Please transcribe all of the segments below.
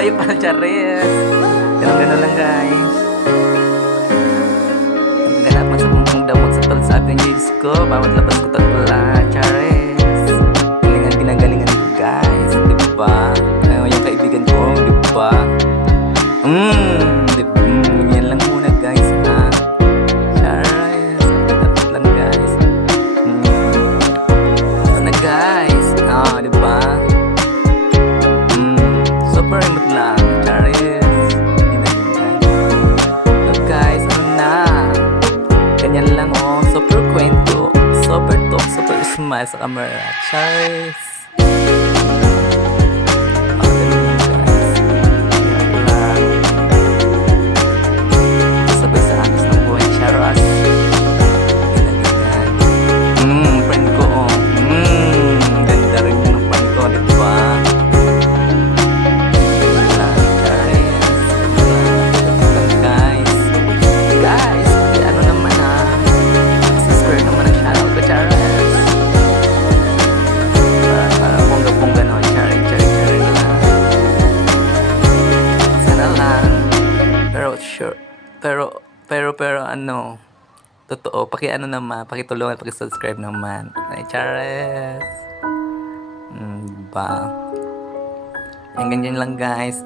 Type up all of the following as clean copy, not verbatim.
tayo pala, Charis. Ganun lang, guys. Ganap man sa bumbong damot sa palsab ng Diyos ko. Bawat labas ko tatula, Charis. Ginagalingan ko, guys. Diba? Yung kaibigan ko, diba? Yan lang muna, guys, ha? Charis. Dapat lang, guys. Sana, guys. Diba? Super remote lang, Charis. Look, guys, ano na? Ganyan lang, oh. Super kwento, super talk, super smile sa camera, Charis. Sure. Pero ano, totoo, naman, pakitulungan, pakisubscribe naman. Ay, Charis. Diba? Yan, ganyan lang, guys.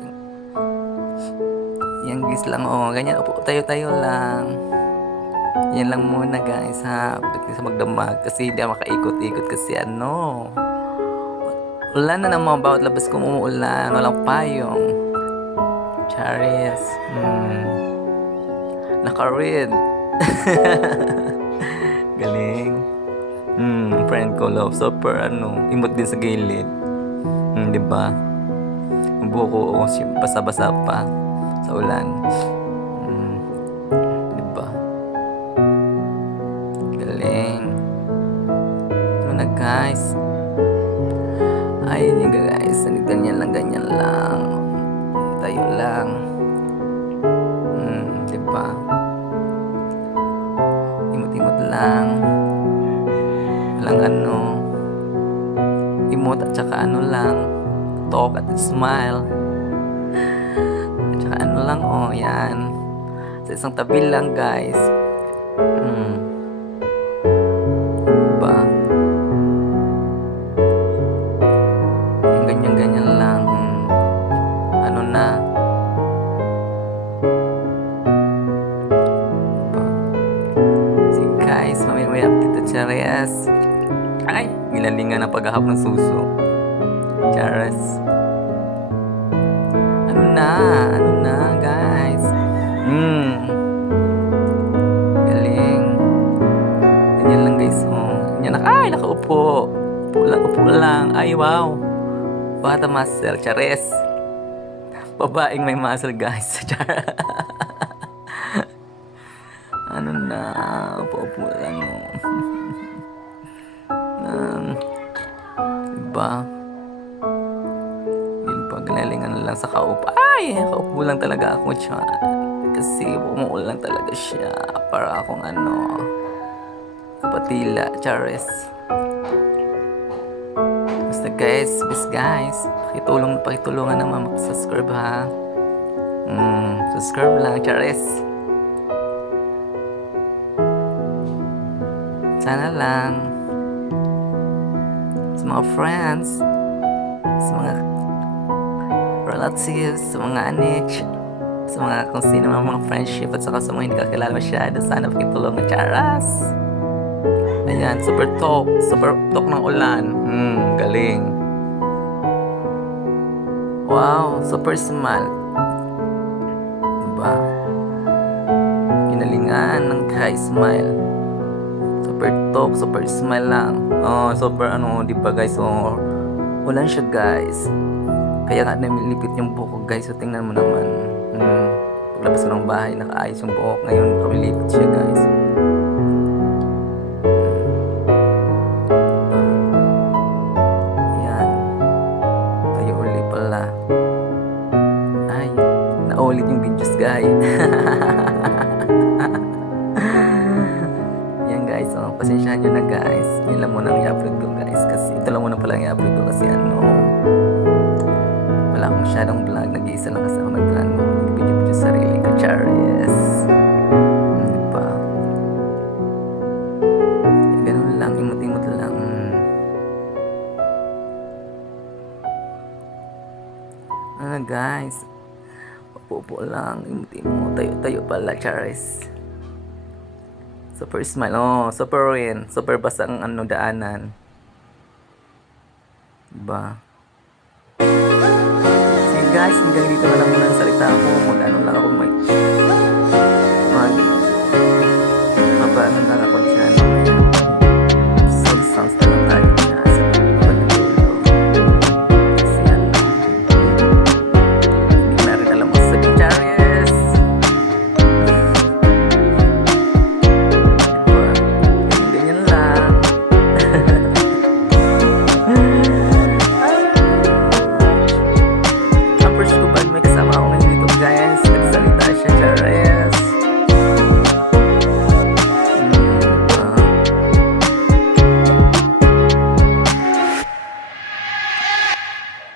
Yan, guys lang, oh. Ganyan, upo, tayo lang. Yan lang muna, guys, ha. Pwede sa magdamag. Kasi hindi ako makaikot-ikot kasi ano. Ulan na naman, bawat labas kong umuulan. Walang payong. Charis. Naka-red. Galing. Friend ko, love. Super, imot din sa gilid. Diba? Yung buko ko, basa-basa pa sa ulan. Diba? Galing. Ano na, guys? Ayun yung guys. Ganyan lang. Tayo lang. Diba? Imot lang. Walang imot at saka lang, talk at smile. At saka lang, oh, yan. Sa isang tabi lang, guys. Diba? Yung ganyan lang. Ano na? Guys, mamaya update at Charis. Ay, gilalingan ang paghahap ng suso. Charis. Ano na, guys? Galing. Ganyan lang, guys, oh. Ganyan, ay, nakaupo. Upo lang. Ay, wow. What a muscle, Charis. Babaeng may muscle, guys. Charis. Upo lang, oh. Diba? Yun pa, ganalingan lang sa kaupo. Ay, kaupo lang talaga ako dyan. Kasi umuulan talaga siya. Para akong kapatila, Charis. Basta, guys, pakitulungan naman mag-subscribe, ha. Subscribe lang, Charis. Sana lang sa mga friends, sa mga relatives, sa mga anich, sa mga kung sino mga friendship, at saka sa mga hindi kakilala masyado, sana pakitulungan, Charas. Ayan, super talk ng ulan. Galing. Wow, super smile. Diba? Ginalingan ng guys, smile. Super talk, super smile lang. Super diba, guys? Ulan siya, guys. Kaya nga namilipit yung buhok, guys. So tingnan mo naman. Paglabas ko ng bahay, nakaayos yung buhok. Ngayon, kamilipit siya, guys. Ayan. Tayo uli pala. Ay, naulit yung videos, guys. Guys, pasensyahan nyo na, guys. Yun lang muna ang i-upload ko, guys. Kasi ito lang muna pala ang i-upload ko kasi wala wala akong masyadong vlog. Nag-iisa lang kasi ako nag-ano. Nag-video-video sarili ko. Charis. Diba? Ganun lang. Imot-imot lang. Ano guys? Upo lang. Imot-imot. Tayo-tayo pala. Charis. Super smile. Oh, super win. Super basang ano daanan. Diba? Sige guys, hanggang dito na lang muna ang salita ko. Mag-ano lang ako papaano lang ako dyan. Sounds na lang tayo niya sa pagdulo. Kasi ano, hindi na rin alam mo sabi, Charis. Diba? Ganyan lang. First ko pag may kasama ako ngayon dito guys, nagsalita siya, Charis.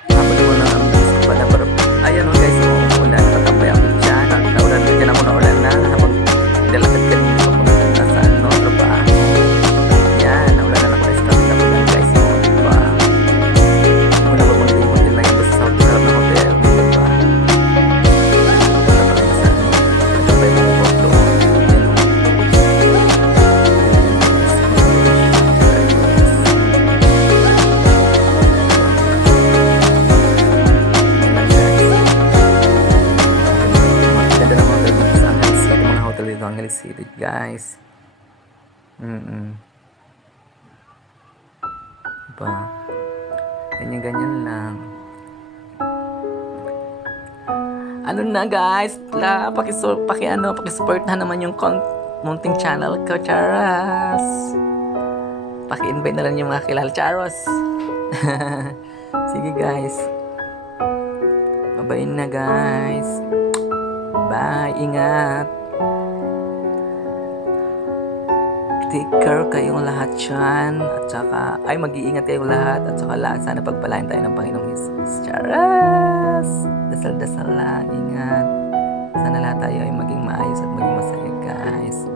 Habang mo na ang bilis ko pala, pero ayan o guys, ulan, nakatambay ako dyan, naulan na dyan ako, naulan na, habang nilalakad kanina pa muna sa ano, trabaho. Yan, naulan na ako guys, kami na muna guys, diba? Muna ba muna yung hotel na yung basta sa hotel na hotel. Angeles City guys. Diba? Ganyan lang. Ano na guys? Pakisupport na naman yung munting channel ko, Charas. Paki-invite na lang yung mga kilala, Charos. Sige guys. Bye-bye na guys. Bye, ingat. Take care kayong lahat dyan. At saka, mag-iingat kayong lahat. At saka lahat, sana pagpalain tayo ng Panginoong Jesus. Charas! Dasal-dasal lang, ingat. Sana lahat tayo ay maging maayos at maging masaya, guys.